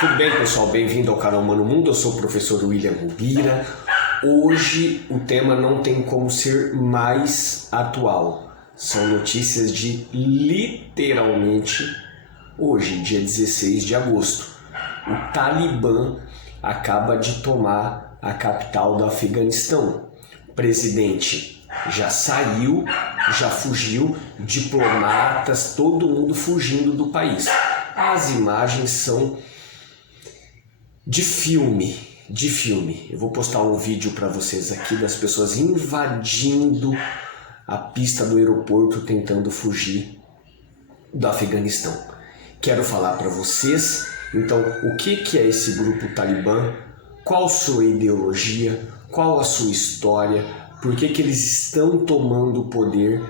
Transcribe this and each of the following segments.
Tudo bem, pessoal? Bem-vindo ao canal Mano Mundo. Eu sou o professor William Rubira. Hoje o tema não tem como ser mais atual. São notícias de literalmente hoje, dia 16 de agosto. O Talibã acaba de tomar a capital do Afeganistão. O presidente já saiu, já fugiu, diplomatas, todo mundo fugindo do país. As imagens são de filme. Eu vou postar um vídeo para vocês aqui das pessoas invadindo a pista do aeroporto tentando fugir do Afeganistão. Quero falar para vocês, então, o que é esse grupo Talibã, qual sua ideologia, qual a sua história, por que eles estão tomando o poder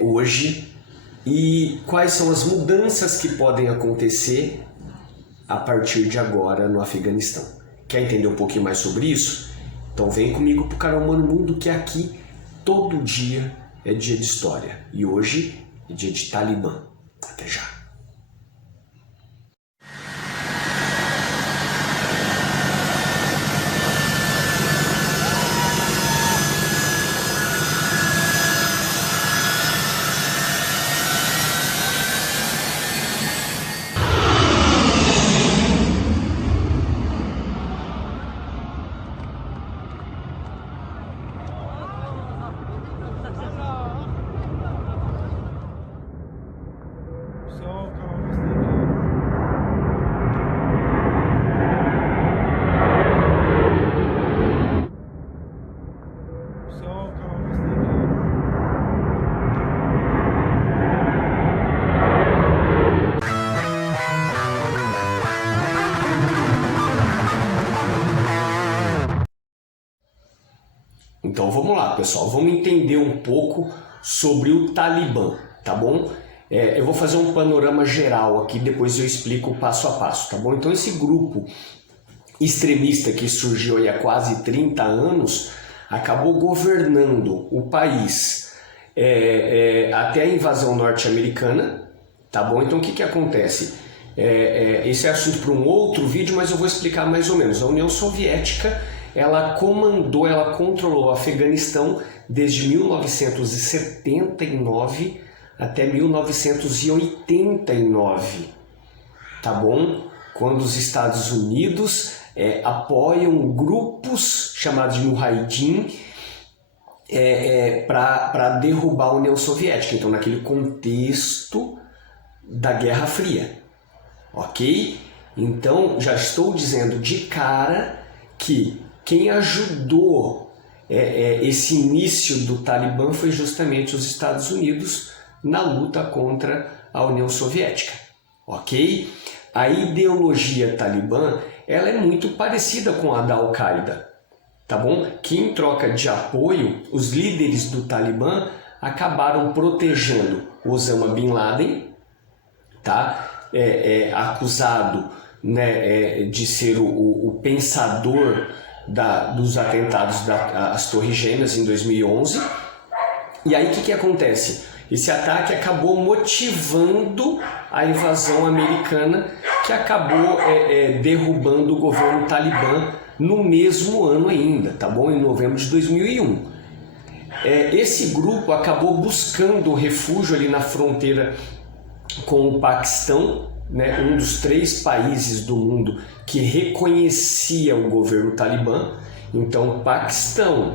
hoje e quais são as mudanças que podem acontecer a partir de agora no Afeganistão. Quer entender um pouquinho mais sobre isso? Então vem comigo pro canal Mano Mundo, que aqui todo dia é dia de história e hoje é dia de Talibã. Até já! Então vamos lá, pessoal, vamos entender um pouco sobre o Talibã, tá bom? Eu vou fazer um panorama geral aqui, depois eu explico passo a passo, tá bom? Então esse grupo extremista que surgiu aí há quase 30 anos acabou governando o país até a invasão norte-americana, tá bom? Então o que acontece? Esse é assunto para um outro vídeo, mas eu vou explicar mais ou menos. A União Soviética ela controlou o Afeganistão desde 1979 até 1989, tá bom? Quando os Estados Unidos apoiam grupos chamados de Mujahideen para derrubar a União Soviética, então naquele contexto da Guerra Fria, ok? Então já estou dizendo de cara que quem ajudou esse início do Talibã foi justamente os Estados Unidos na luta contra a União Soviética, ok? A ideologia Talibã ela é muito parecida com a da Al-Qaeda, tá bom? Que em troca de apoio, os líderes do Talibã acabaram protegendo Osama Bin Laden, tá? Acusado, né, de ser o pensador dos atentados das Torres Gêmeas em 2011. E aí o que acontece? Esse ataque acabou motivando a invasão americana, que acabou derrubando o governo Talibã no mesmo ano ainda, tá bom? Em novembro de 2001. Esse grupo acabou buscando refúgio ali na fronteira com o Paquistão, né, um dos 3 países do mundo que reconhecia o governo Talibã. Então, Paquistão,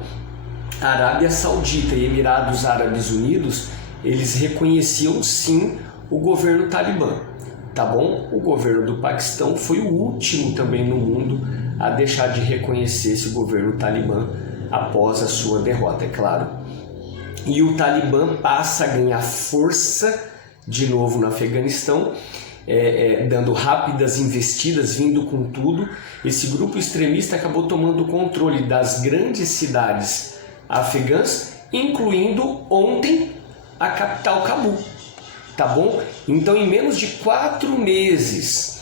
Arábia Saudita e Emirados Árabes Unidos, eles reconheciam sim o governo Talibã, tá bom? O governo do Paquistão foi o último também no mundo a deixar de reconhecer esse governo Talibã após a sua derrota, é claro. E o Talibã passa a ganhar força de novo no Afeganistão, dando rápidas investidas, vindo com tudo. Esse grupo extremista acabou tomando o controle das grandes cidades afegãs, incluindo ontem a capital Cabul, tá bom? Então em menos de 4 meses,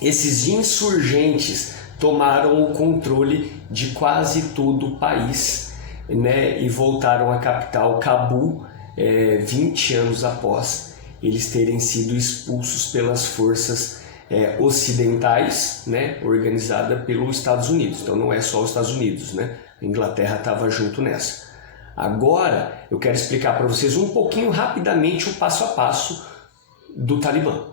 esses insurgentes tomaram o controle de quase todo o país, né? E voltaram à capital Cabul 20 anos após eles terem sido expulsos pelas forças ocidentais, né, organizada pelos Estados Unidos. Então não é só os Estados Unidos, né? A Inglaterra estava junto nessa. Agora eu quero explicar para vocês um pouquinho rapidamente o passo a passo do Talibã.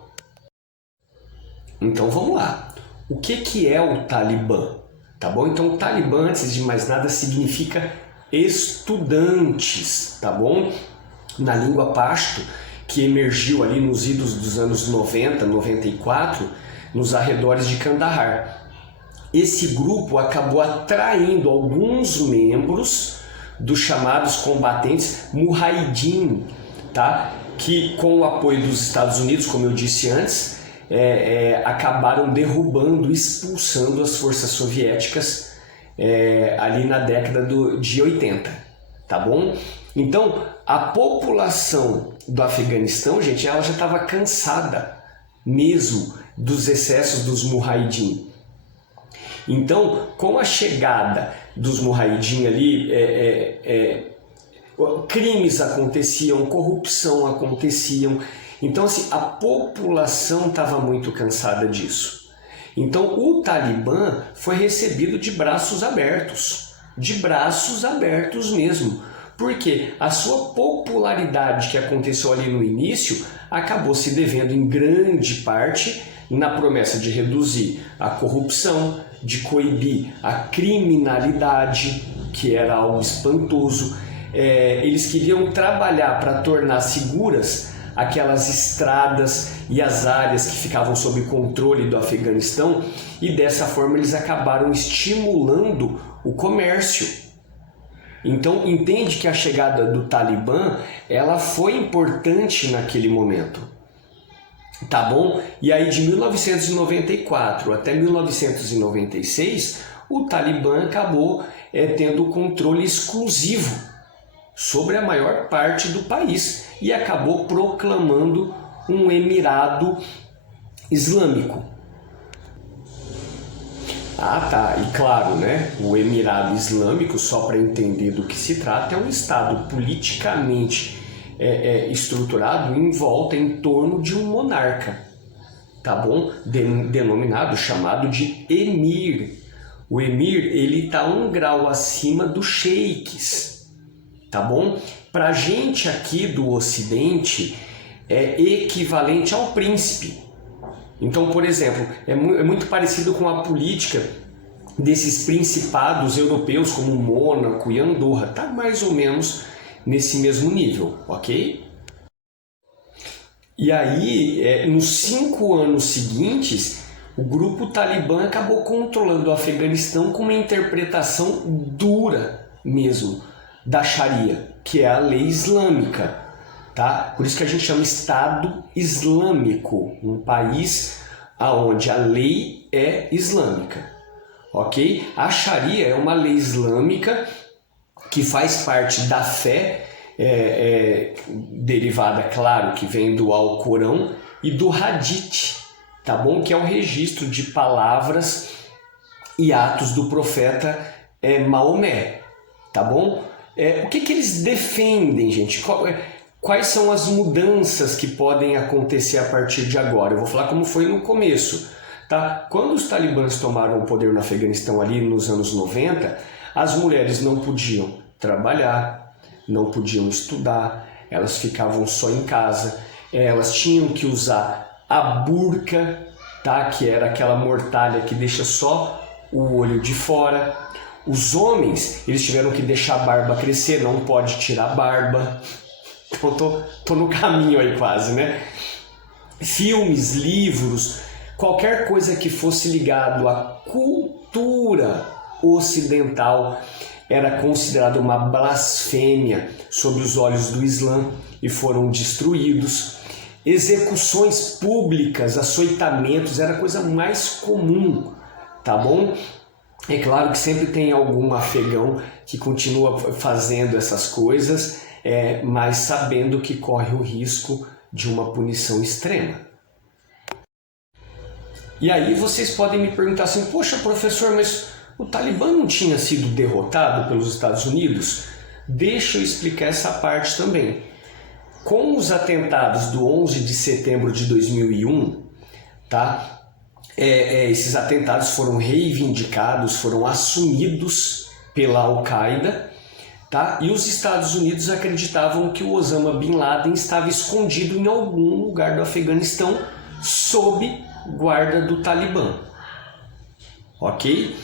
Então vamos lá. O que é o Talibã? Tá bom? Então o Talibã, antes de mais nada, significa estudantes, tá bom? Na língua pashto, que emergiu ali nos idos dos anos 90, 94, nos arredores de Kandahar. Esse grupo acabou atraindo alguns membros dos chamados combatentes Mujahideen, tá? Que com o apoio dos Estados Unidos, como eu disse antes, acabaram derrubando, expulsando as forças soviéticas ali na década de 80, tá bom? Então, a população do Afeganistão, gente, ela já estava cansada mesmo dos excessos dos Mujahideen. Então, com a chegada dos Mujahideen ali, crimes aconteciam, corrupção aconteciam. Então, assim, a população estava muito cansada disso. Então, o Talibã foi recebido de braços abertos mesmo. Porque a sua popularidade que aconteceu ali no início acabou se devendo em grande parte na promessa de reduzir a corrupção, de coibir a criminalidade, que era algo espantoso. Eles queriam trabalhar para tornar seguras aquelas estradas e as áreas que ficavam sob controle do Afeganistão, e dessa forma eles acabaram estimulando o comércio. Então entende que a chegada do Talibã, ela foi importante naquele momento, tá bom? E aí de 1994 até 1996, o Talibã acabou tendo controle exclusivo sobre a maior parte do país e acabou proclamando um emirado islâmico. Ah, tá, e claro, né? O Emirado Islâmico, só para entender do que se trata, é um estado politicamente estruturado em torno de um monarca, tá bom? Denominado, chamado de emir. O emir, ele está um grau acima dos sheiks, tá bom? Para a gente aqui do Ocidente, é equivalente ao príncipe. Então, por exemplo, é muito parecido com a política desses principados europeus como Mônaco e Andorra. Tá mais ou menos nesse mesmo nível, ok? E aí, nos 5 anos seguintes, o grupo Talibã acabou controlando o Afeganistão com uma interpretação dura mesmo da Sharia, que é a lei islâmica. Tá? Por isso que a gente chama Estado Islâmico, um país onde a lei é islâmica, ok? A Sharia é uma lei islâmica que faz parte da fé, derivada, claro, que vem do Alcorão e do Hadith, tá bom? Que é o registro de palavras e atos do profeta Maomé, tá bom? O que eles defendem, gente? Quais são as mudanças que podem acontecer a partir de agora? Eu vou falar como foi no começo. Tá? Quando os talibãs tomaram o poder no Afeganistão ali nos anos 90, as mulheres não podiam trabalhar, não podiam estudar, elas ficavam só em casa, elas tinham que usar a burca, tá? Que era aquela mortalha que deixa só o olho de fora. Os homens, eles tiveram que deixar a barba crescer, não pode tirar a barba. Então tô no caminho aí quase, né? Filmes, livros, qualquer coisa que fosse ligado à cultura ocidental era considerado uma blasfêmia sob os olhos do Islã e foram destruídos. Execuções públicas, açoitamentos, era a coisa mais comum, tá bom? É claro que sempre tem algum afegão que continua fazendo essas coisas, mas sabendo que corre o risco de uma punição extrema. E aí vocês podem me perguntar assim, poxa professor, mas o Talibã não tinha sido derrotado pelos Estados Unidos? Deixa eu explicar essa parte também. Com os atentados do 11 de setembro de 2001, tá? esses atentados foram reivindicados, foram assumidos pela Al-Qaeda, tá? E os Estados Unidos acreditavam que o Osama Bin Laden estava escondido em algum lugar do Afeganistão sob guarda do Talibã, ok?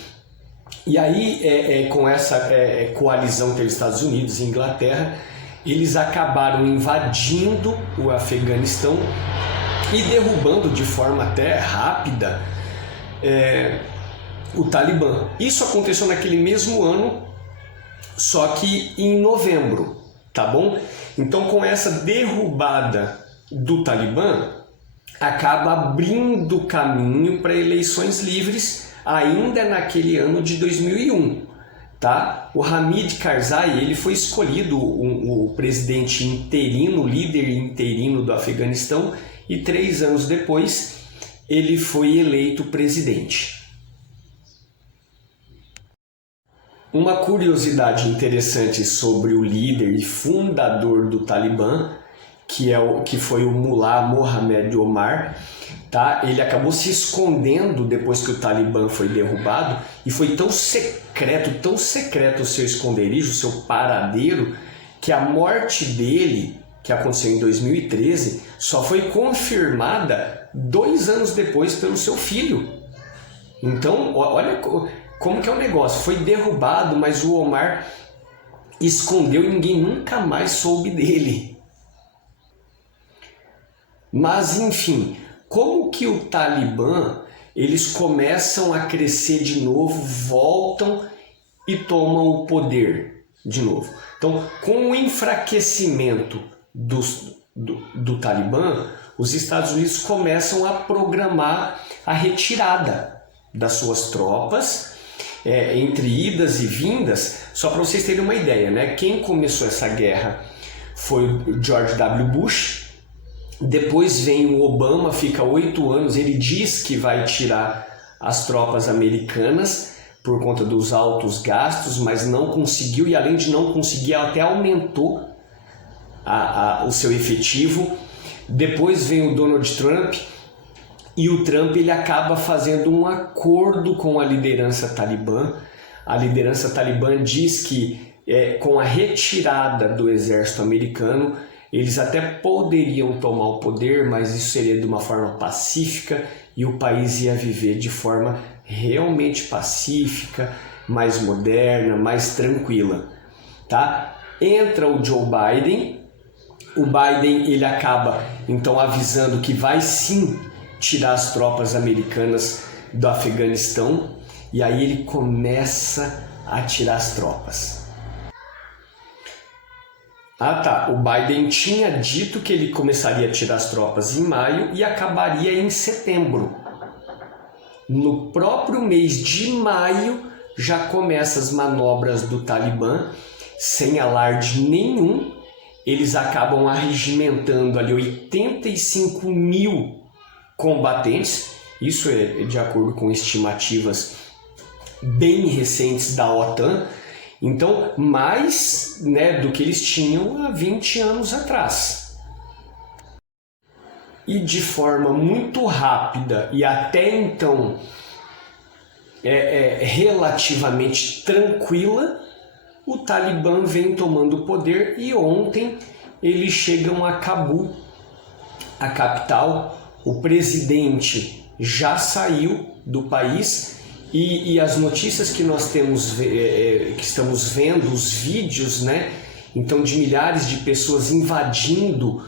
E aí, com essa coalizão pelos Estados Unidos e Inglaterra, eles acabaram invadindo o Afeganistão e derrubando de forma até rápida o Talibã. Isso aconteceu naquele mesmo ano, só que em novembro, tá bom? Então, com essa derrubada do Talibã, acaba abrindo caminho para eleições livres ainda naquele ano de 2001, tá? O Hamid Karzai, ele foi escolhido o presidente interino, líder interino do Afeganistão, e 3 anos depois ele foi eleito presidente. Uma curiosidade interessante sobre o líder e fundador do Talibã, que foi o Mullah Mohammad Omar, tá? Ele acabou se escondendo depois que o Talibã foi derrubado, e foi tão secreto o seu esconderijo, o seu paradeiro, que a morte dele, que aconteceu em 2013, só foi confirmada 2 anos depois pelo seu filho. Então, olha como que é o negócio. Foi derrubado, mas o Omar escondeu e ninguém nunca mais soube dele. Mas, enfim, como que o Talibã, eles começam a crescer de novo, voltam e tomam o poder de novo? Então, com o enfraquecimento do Talibã, os Estados Unidos começam a programar a retirada das suas tropas, entre idas e vindas. Só para vocês terem uma ideia, né? Quem começou essa guerra foi o George W. Bush. Depois vem o Obama, fica 8 anos, ele diz que vai tirar as tropas americanas por conta dos altos gastos, mas não conseguiu, e além de não conseguir, até aumentou o seu efetivo. Depois vem o Donald Trump, e o Trump ele acaba fazendo um acordo com a liderança talibã. A liderança talibã diz que com a retirada do exército americano, eles até poderiam tomar o poder, mas isso seria de uma forma pacífica e o país ia viver de forma realmente pacífica, mais moderna, mais tranquila, tá? Entra o Joe Biden. O Biden ele acaba então avisando que vai sim tirar as tropas americanas do Afeganistão, e aí ele começa a tirar as tropas. Ah tá, o Biden tinha dito que ele começaria a tirar as tropas em maio e acabaria em setembro. No próprio mês de maio já começam as manobras do Talibã, sem alarde nenhum. Eles acabam arregimentando ali 85 mil combatentes, isso é de acordo com estimativas bem recentes da OTAN. Então, mais, né, do que eles tinham há 20 anos atrás. E de forma muito rápida e até então relativamente tranquila, o Talibã vem tomando poder, e ontem eles chegam a Cabul, a capital. O presidente já saiu do país. E as notícias que nós temos, que estamos vendo, os vídeos, né? Então, de milhares de pessoas invadindo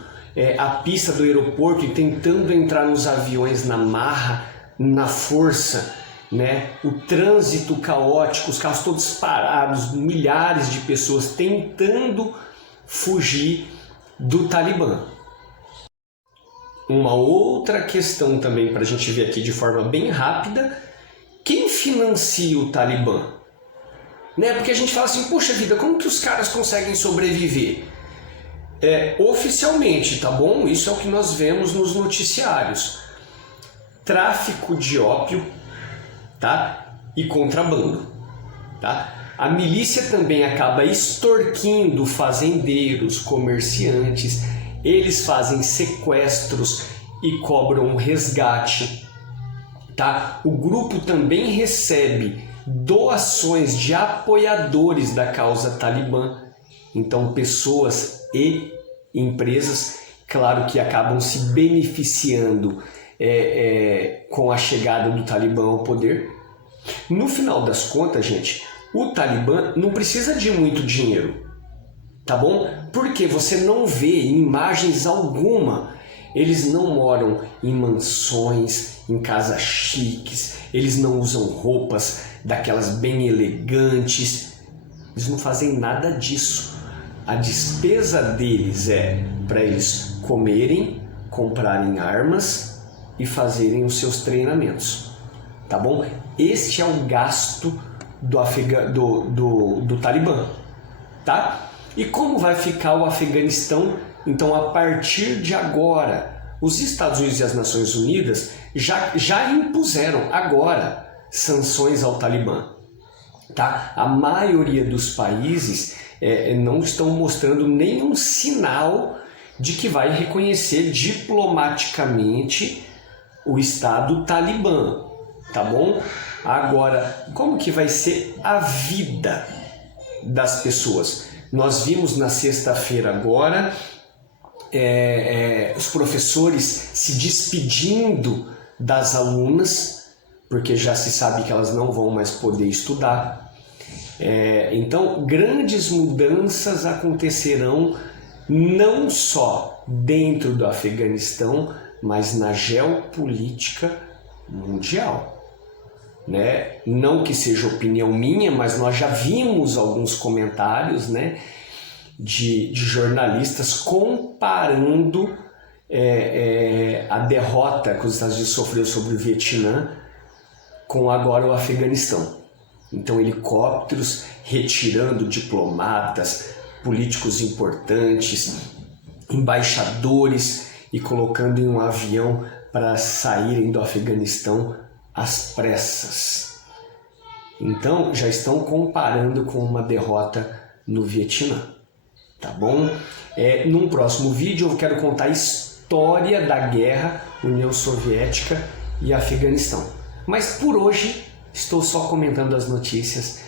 a pista do aeroporto e tentando entrar nos aviões na marra, na força, né? O trânsito caótico, os carros todos parados, milhares de pessoas tentando fugir do Talibã. Uma outra questão também para a gente ver aqui de forma bem rápida: quem financia o Talibã? Né? Porque a gente fala assim, poxa vida, como que os caras conseguem sobreviver? Oficialmente, tá bom? Isso é o que nós vemos nos noticiários. Tráfico de ópio, tá? E contrabando, tá? A milícia também acaba extorquindo fazendeiros, comerciantes. Eles fazem sequestros e cobram um resgate tá? O grupo também recebe doações de apoiadores da causa Talibã. Então, pessoas e empresas, claro que acabam se beneficiando com a chegada do Talibã ao poder. No final das contas, gente, o Talibã não precisa de muito dinheiro, tá bom? Porque você não vê em imagens alguma. Eles não moram em mansões, em casas chiques, eles não usam roupas daquelas bem elegantes, eles não fazem nada disso. A despesa deles é para eles comerem, comprarem armas e fazerem os seus treinamentos, tá bom? Este é o gasto do Talibã, tá? E como vai ficar o Afeganistão? Então, a partir de agora, os Estados Unidos e as Nações Unidas já impuseram agora sanções ao Talibã, tá? A maioria dos países não estão mostrando nenhum sinal de que vai reconhecer diplomaticamente o Estado Talibã, tá bom? Agora, como que vai ser a vida das pessoas? Nós vimos na sexta-feira agora os professores se despedindo das alunas, porque já se sabe que elas não vão mais poder estudar. Então, grandes mudanças acontecerão não só dentro do Afeganistão, mas na geopolítica mundial. Né? Não que seja opinião minha, mas nós já vimos alguns comentários, né, de jornalistas comparando a derrota que os Estados Unidos sofreu sobre o Vietnã com agora o Afeganistão. Então, helicópteros retirando diplomatas, políticos importantes, embaixadores e colocando em um avião para saírem do Afeganistão às pressas. Então, já estão comparando com uma derrota no Vietnã, tá bom? Num próximo vídeo eu quero contar a história da guerra União Soviética e Afeganistão. Mas por hoje estou só comentando as notícias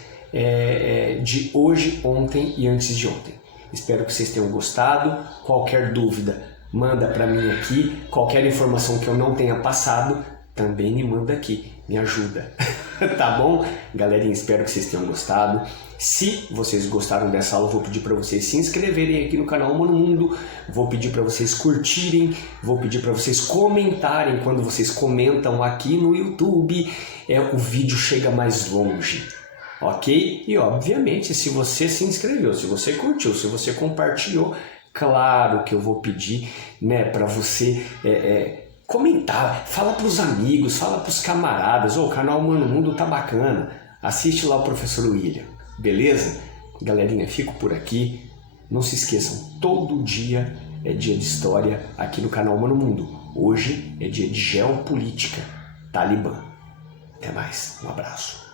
de hoje, ontem e antes de ontem. Espero que vocês tenham gostado. Qualquer dúvida, manda para mim aqui. Qualquer informação que eu não tenha passado, também me manda aqui, me ajuda. Tá bom? Galerinha, espero que vocês tenham gostado. Se vocês gostaram dessa aula, eu vou pedir para vocês se inscreverem aqui no canal Humano Mundo, vou pedir para vocês curtirem, vou pedir para vocês comentarem. Quando vocês comentam aqui no YouTube, o vídeo chega mais longe, ok? E obviamente, se você se inscreveu, se você curtiu, se você compartilhou, claro que eu vou pedir, né, para você comentar, fala para os amigos, fala para os camaradas, o canal Humano Mundo tá bacana, assiste lá o Professor William, beleza? Galerinha, fico por aqui, não se esqueçam, todo dia é dia de história aqui no canal Humano Mundo, hoje é dia de geopolítica, Talibã. Até mais, um abraço.